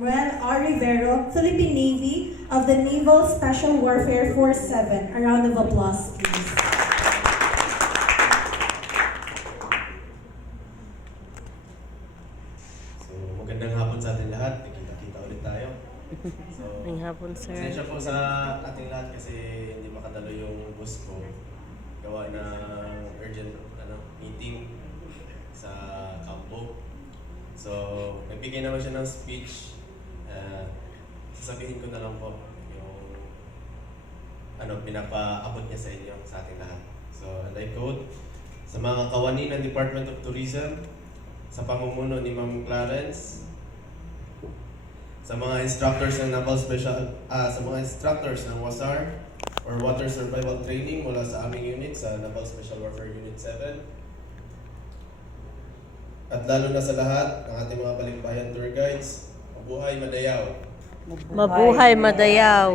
Manuel R. Rivero, Philippine Navy of the Naval Special Warfare Force 7. A round of applause, please. So, magandang hapon sa ating lahat. Nakita-kita ulit tayo. So, Magandang hapon, sir. pasensya po sa ating lahat kasi hindi makadalo yung boss ko. Gawa ng urgent meeting sa kampo. So, nagbigay naman siya ng speech. Sasabihin ko na lang po yung pinapaabot niya sa inyo, sa ating lahat. So, and I quote, sa mga kawani ng Department of Tourism, sa pamumuno ni Ma'am Clarence, sa mga instructors ng Naval Special, sa mga instructors ng WASAR or Water Survival Training mula sa aming unit sa Naval Special Warfare Unit 7. At lalo na sa lahat ng ating mga balikbayan tour guides, mabuhay Madayaw! Mabuhay Madayaw!